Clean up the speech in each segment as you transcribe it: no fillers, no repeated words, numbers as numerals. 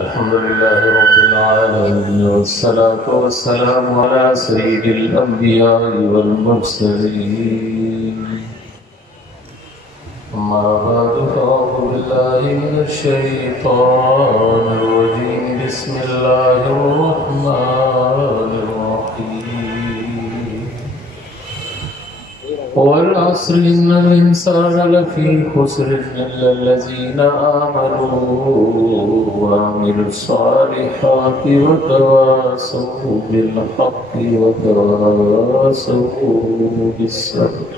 अल्हम्दुलिल्लाहि रब्बिल आलमीन वस्सलातु वस्सलामु अला सय्यिदिल अंबिया'i वल मुरसलीन। अम्मा बअदु फ़अऊज़ु बिल्लाहि मिनश शैतानिर रजीम। बिस्मिल्लाहिर रहमानिर रहीम। वल अस्र इन्नल इंसाना लफ़ी खुस्र इल्लल्लज़ीना आमनू वअमिलुस्सालिहाति वतवासौ बिल्हक़्क़ि वतवासौ बिस्सब्र।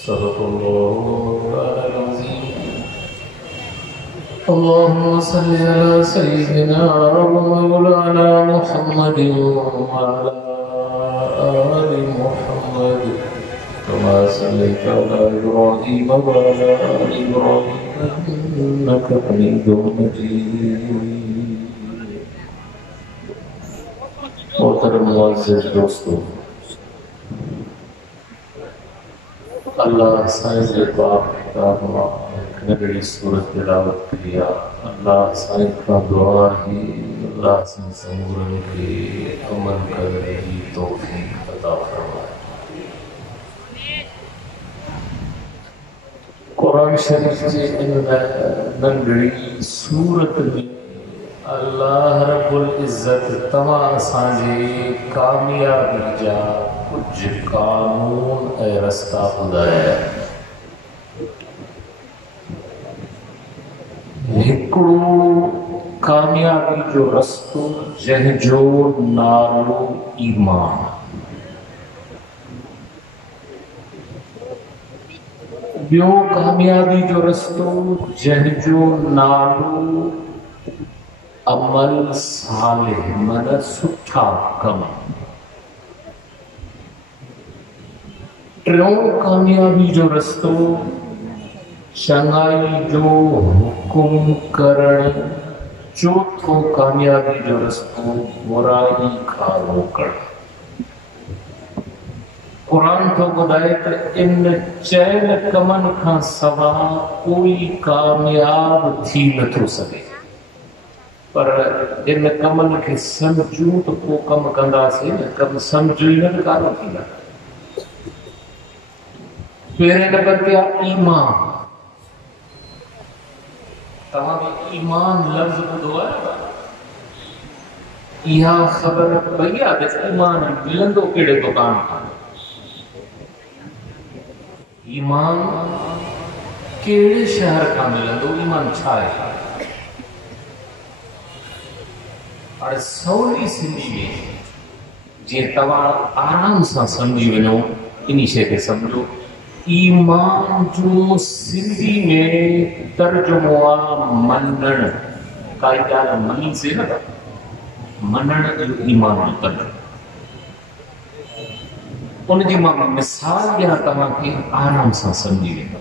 सदक़ल्लाहुल अज़ीम। अल्लाहुम्मा सल्लि अला सय्यिदिना व मौलाना मुहम्मदिन व अला आलि मुहम्मद कमा सल्लैता अला इब्राहीम व अला आलि इब्राहीम इन्नका हमीदुम मजीद। मोहतरम मुअज़्ज़िज़ दोस्तों, अल्लाह साईं जे पाक किताब मां नगरी सूरत तिलावत किया। अल्लाह साईं का दुआ है अल्लाह से समूरन के अमल करने की तौफीक अता फरमाए। कुरान शरीफ जे इन नंढड़ी सूरत में अल्लाह रब्बुल इज़्ज़त तमाम असांजे कामयाबी जा कुछ कानून ऐं रस्ता ॿुधाया। हिकिड़ो कामयाबी जो रस्तो जंहिंजो नालो ईमान। ॿियो कामयाबी जो रस्तो जंहिंजो नालो अमल सालिह मन सुठा कम। टियों कामयाबी जो रस्तो चङाई जो हुकुम करण। चौथो कामयाबी जो रस्तो बुराई खां रोकण। कुरान तो ॿुधाए त इन चयल कमनि खां सवाइ कोई कामयाब थी नथो सघे। पर इन कमनि खे सम्झूं त पोइ कमु कंदासीं न। कमु सम्झूं ई न त कान थींदा। पहिरें नंबर ते आहे ईमान। तव्हां बि ईमान लफ़्ज़ ॿुधो आहे? इहा ख़बर पई आहे त ईमान मिलंदो कहिड़े दुकान खां? ईमान कहिड़े शहर खां मिलंदो? ईमान छा आहे? हाणे सवली सिंधी में जीअं तव्हां आराम सां सम्झी वञो इन शइ खे सम्झो। ईमान जो सिंधी में तर्जुमो आहे मञण। काई ॻाल्हि मञीसीं न, मञण जो ईमान जो तर्जुमो। उनजी मां मिसाल ॾियां तव्हांखे, आराम सां सम्झी वेंदो।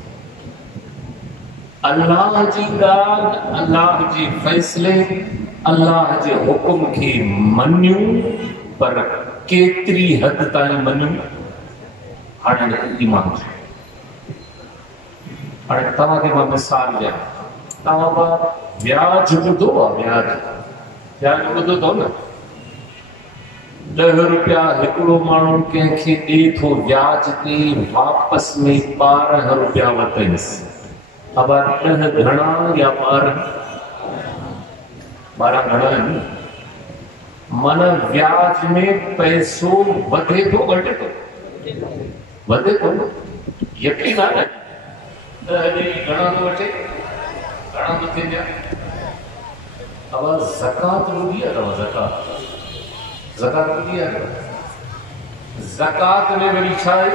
अल्लाह जी ॻाल्हि, अल्लाह जे फ़ैसिले, अल्लाह जे हुकुम खे मञूं, पर केतिरी हद ताईं मञूं? हाणे ईमान जो। हाणे तव्हांखे मां मिसाल ॾियां। तव्हां व्याज ॿुधो आहे? व्याज ॿुधो अथव न? 10 रुपया हिकिड़ो माण्हू कंहिंखे ॾिए थो व्याज ते, वापसि में 12 रुपया वरितईंसि। अब 10 घणा या 12? 12 घणा आहिनि? माना व्याज में पैसो वधे थो घटे थो? वधे थो न। यकीन आहे न? 10 घणा थो वठे, घणा थो थिए? अब ज़कात ॿुधी आहे अथव? ज़कात ॿुधी आहे? ज़कात में वरी छा आहे?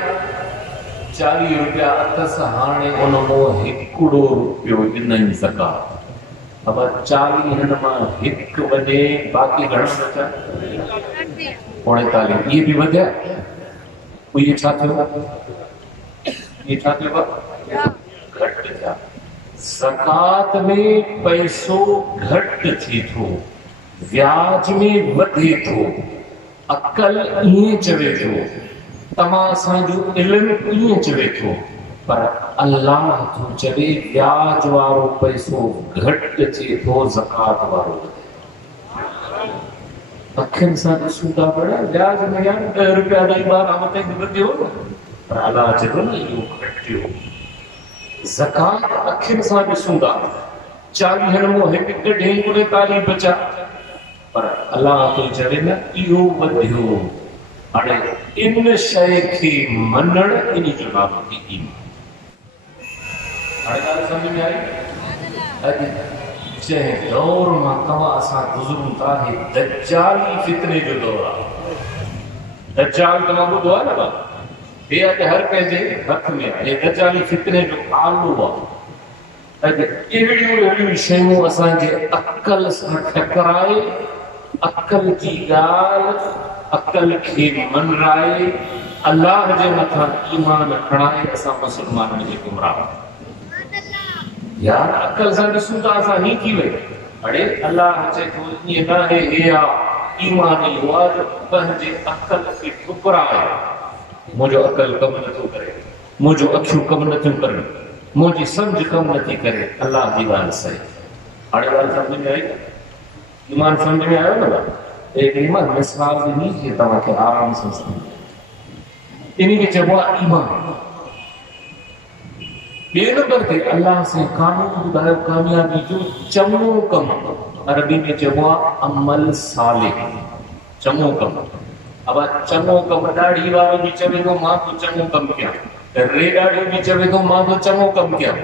40 रुपया अथसि। हाणे उन मां हिकिड़ो रुपयो ॾिनई ज़कात। अब 40 हिन मां हिकु वञे, बाक़ी घणा बचा? 45। इहे बि वधिया। इहे छा थियो? इहे छा थियो? घटि थिया। ज़कात में पैसो घटि थिए थो, व्याज में वधे थो। अकल ईअं चवे थो, तव्हां असांजो इल्मु ईअं चवे थो, पर अल्लाह तो चले ब्याज वारो पैसो घट चे तो ज़कात वारो अखिन सां ॾिसूं था बड़ा ब्याज में यार 10 रुपया ॾई 12 मथे गुज़रियो पर अल्लाह चए थो न इहो घटियो ज़कात अखिन सां ॾिसूं था 40 मो हिकु कढी 39 बचा पर अल्लाह तो चवे न इहो वधियो हाणे इन शइ खे मञण इन जो नालो थी ईमान हाणे ॻाल्हि सम्झ में आई अॼु जंहिं दौर मां तव्हां असां गुज़रूं था हे दज्जाली फितने जो दौर आहे दज्जाल तव्हां ॿुधो आहे न बाबा हे अॼु हर कंहिंजे हथ में आहे हे दज्जाली फितने जो आलू आहे अॼु अहिड़ियूं अहिड़ियूं शयूं असांजे अकल सां टकराए अकल जी ॻाल्हि अकल खे मनराए अल्लाह जे मथां ईमान खणाए असां मुस्लमाननि खे गुमराह यार अकल सां ॾिसूं था असां ही थी वई अड़े अल्लाह चए थो ईअं न आहे हे आहे ईमान इहो आहे जो पंहिंजे अकल खे ठुकराए मुंहिंजो अकल कमु नथो करे मुंहिंजो अखियूं कमु नथियूं करनि मुंहिंजी सम्झ कमु नथी करे अल्लाह जी ॻाल्हि सही हाणे ॻाल्हि सम्झ में आई ईमान सम्झ में आयो न एक ईमान मिसाल ॾिनी जे तव्हांखे आराम सां सम्झ इन खे चइबो आहे ईमान ॿिए नंबर ते अल्लाह से कानून ॿुधायो कामयाबी जो चङो कमु अरबी में चइबो आहे अमल सालिह चङो कमु अब चङो कमु ॾाढ़ी वारो बि चवे थो मां तो चङो कमु कयां रे ॾाढ़ी बि चवे थो मां तो चङो कमु कयां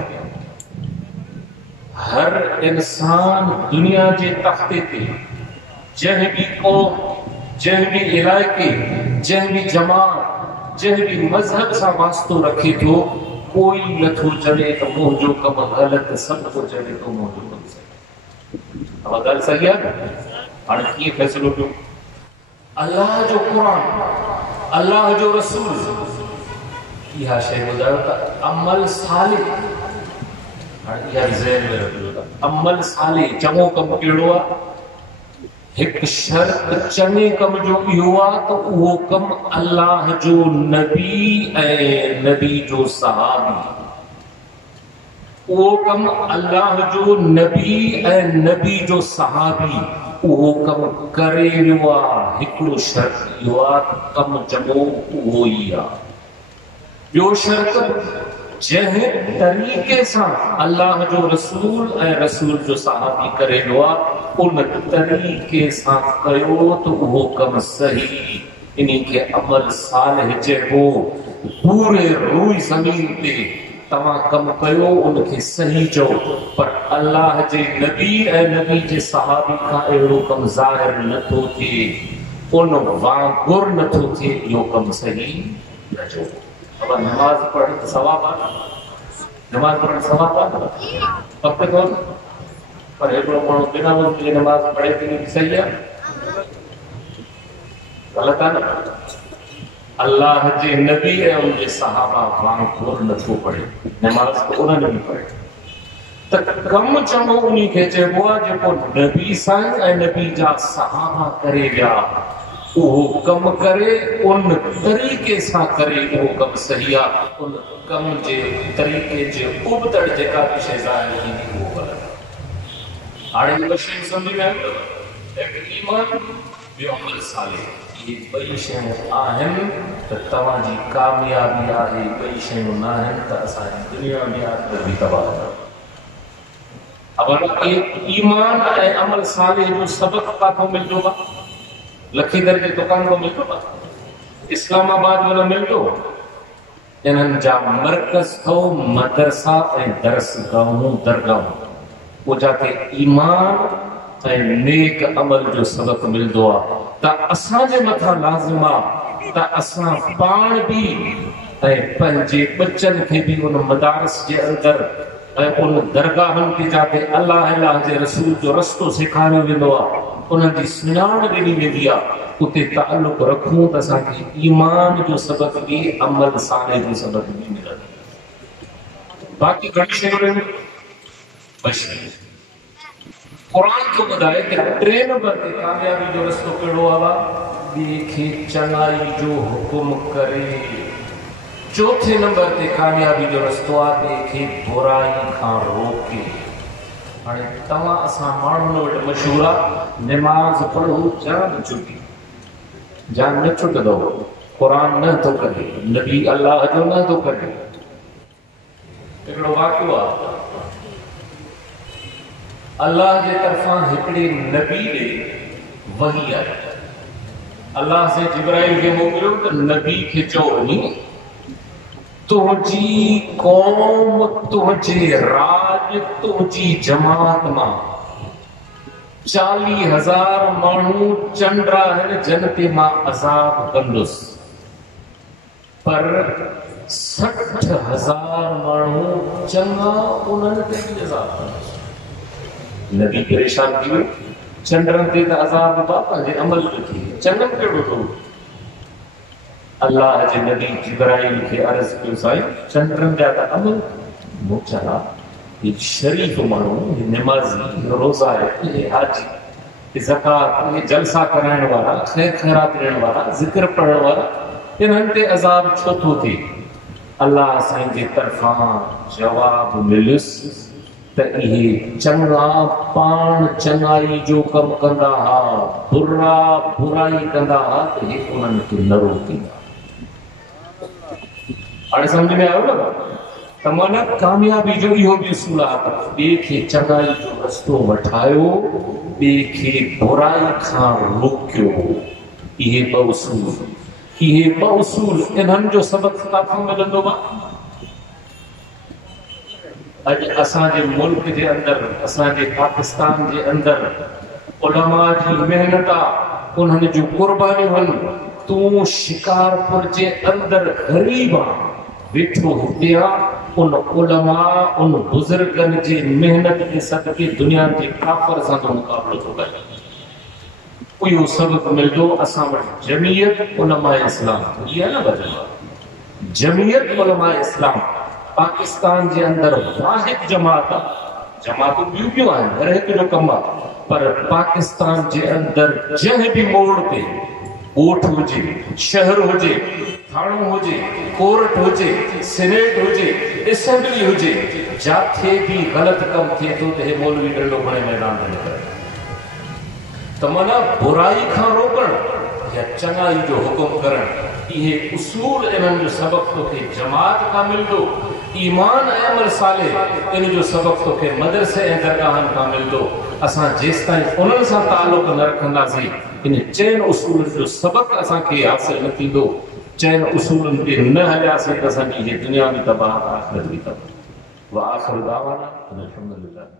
हर इंसान दुनिया जे तख़्ते ते जंहिं बि क़ौम जंहिं बि इलाइक़े जंहिं बि जमात जंहिं बि मज़हब सां वास्तो रखे थो कोई नथो चवे तो मुंहिंजो कमु ग़लति सभु को चवे तो मुंहिंजो कमु सही अब ॻाल्हि सही आहे हाणे कीअं फ़ैसिलो कयो अल्लाह जो क़ुरान अल्लाह जो रसूल इहा शइ ॿुधायो त अमल सालिह हाणे इहा ज़हन में रखियो त अमल सालिह चङो कमु कहिड़ो आहे हिकु शर्त चङे कम जो इहो आहे त उहो कमु अल्लाह जो नबी ऐं नबी जो सहाबी उहो कमु अल्लाह जो नबी ऐं नबी जो सहाबी उहो कमु करे वियो आहे हिकिड़ो शर्त इहो आहे त कमु चङो उहो ई आहे ॿियो शर्त जंहिं तरीक़े सां अल्लाह जो रसूल ऐं रसूल जो सहाबी करे वियो आहे उन तरीक़े सां कयो त उहो कमु सही इन खे अमल सालिह चइबो पूरे रूई ज़मीन ते तव्हां कमु कयो उनखे सही चओ पर अल्लाह जे नबी ऐं नबी जे सहाबी खां अहिड़ो कमु ज़ाहिर नथो थिए उन वांगुरु नथो थिए इहो कमु सही न चओ अब नमाज पढ़ सवाब आहे नमाज पढ़ सवाब आहे पक थो पर हिकिड़ो माण्हू बिना वज़ू जे नमाज पढ़े थी सही आहे ग़लति आहे न अल्लाह जे नबी ऐं उनजे सहाबा वांगुरु नथो पढ़े नमाज तो उन्हनि बि पढ़े त कमु चङो उन खे चइबो आहे जेको नबी सां ऐं नबी जा सहाबा करे विया उहो कमु करे उन तरीक़े सां करे उहो कमु सही आहे उन कम जे तरीक़े जे उबतड़ जेका बि शइ ज़ाहिर थींदी उहो ग़लति आहे हाणे ॿ शयूं सम्झ में आयूं हिकु ईमान ॿियो अमल सालिह इहे ॿई शयूं आहिनि त तव्हांजी कामयाबी आहे ॿई शयूं न आहिनि त असांजी दुनिया में आख़िरत बि तबाह आहे अब ईमान ऐं अमल सालिह जो सबक़ किथां मिलंदो आहे लखीदर जे दुकान को मिलंदो आहे इस्लामाबाद में मिलंदो इन्हनि जा मरकज़ अथव मदरसा ऐं दरसगाहूं दरगाहूं पोइ जाते ईमान ऐं नेक अमल जो सबक़ मिलंदो आहे त असांजे मथां लाज़िम आहे त असां पाण बि ऐं पंहिंजे बचनि खे बि उन मदारस जे अंदरि ऐं उन दरगाहनि ते जाते अल्लाह जे रसूल जो रस्तो सेखारियो वेंदो आहे उन्हनि जी सुञाण ॾिनी वेंदी आहे उते ताल्लुक़ रखूं त असांखे ईमान जो सबक़ बि अमल सालिह जो सबक़ बि मिलंदो बाक़ी घणी शयूं आहिनि बस क़ुरान को ॿुधाए कि 3 नंबर ते कामयाबी जो रस्तो कहिड़ो आहे ॿिए खे चङाई जो हुकुम करे चौथे नंबर ते कामयाबी जो रस्तो आहे खे बुराई खां रोके। हाणे तव्हां असां माण्हुनि वटि मशहूरु आहे निमाज़ पढ़ो जान छुटी, जान न छुटंदो, क़ुरान न थो करे, नबी अल्लाह जो न थो करे। हिकिड़ो वाक़ियो आहे, अल्लाह जे तरफ़ां हिकिड़े नबी ॾे वही आई। अल्लाह से जिब्राइल खे मोकिलियो त नबी खे चओ वञी तुंहिंजी कौम, तुंहिंजे राज, तुंहिंजी जमात मां 40,000 माण्हू चंडा आहिनि जिन ते मां अज़ाब कंदुसि, पर 60,000 माण्हू चङा उन्हनि ते बि अज़ाब कंदुसि। नबी परेशान थी वियो, चंडनि ते त अज़ाब बापा जे अमल थी, चङनि कहिड़ो थो। अल्लाह जे नबी जिब्राइल खे अर्ज़ कयो, साईं चंडनि जा त अमल मुचरा, ये शरीफ माण्हू, ये निमाज़ी, रोज़ा है, ये हाजी, ये ज़कात, ये जलसा कराइण वारा, खैर खैरात ॾियण वारा, ज़िक्र पढ़ण वारा, इन्हनि ते अज़ाब छो थो थिए? अल्लाह साईं जे तरफ़ां जवाब मिलियुसि त इहे चङा पाण चङाई जो कमु कंदा हा, बुरा बुराई कंदा हा, त हे उन्हनि खे न रोकींदा। हाणे सम्झ में आयो न? त माना कामयाबी जो इहो बि उसूल आहे त ॿिए खे चङाई जो रस्तो वठायो, ॿिए खे बुराई खां रोकियो। इहे ॿ उसूल, इन्हनि जो सबक़ किथां मिलंदो आहे? अॼु असांजे मुल्क जे अंदरि, असांजे पाकिस्तान जे अंदरि उलमा जी महिनत आहे, उन्हनि जूं कुर्बानियूं आहिनि। तूं शिकारपुर जे अंदरि ग़रीब आहे, वेठो हिते आहे, उन उलमा, उन बुज़ुर्गनि जे महिनत जे सदके दुनिया जे काफ़र सां तो मुक़ाबिलो थो करे। इहो सबक़ मिलंदो असां वटि जमीयत उलमा इस्लाम, इहा न बदिलो जमीयत उलमा इस्लाम पाकिस्तान जे अंदरि वाहिद जमात आहे। जमातूं ॿियूं आहिनि, हर हिकु जो कमु आहे, पर पाकिस्तान जे अंदरि जंहिं बि मोड़ ते ॻोठ हुजे, शहर हुजे, थाणो हुजे, कोर्ट हुजे, सीनेट हुजे, असेंबली हुजे, जाथे बि ग़लति कमु थिए थो त हे मौलवी डंडो खणे मैदान में निकिरे। त माना बुराई खां रोकण या चङाई जो हुकुम करण, इहे उसूल, इन्हनि जो सबक़ तोखे जमात खां मिलंदो। ईमान ऐं अमल सालिह, इन जो सबक़ तोखे मदरसे ऐं दरगाहनि खां मिलंदो। असां जेसि ताईं उन्हनि सां तालुक न रखंदासीं, इन चइनि उसूलनि जो सबक़ असांखे हासिल न थींदो। चइनि उसूलनि ते न हलियासीं त असांजी दुनिया बि तबाह, आख़िरत बि तबाह। व आख़िर दावाना अल्हम्दुलिल्लाह।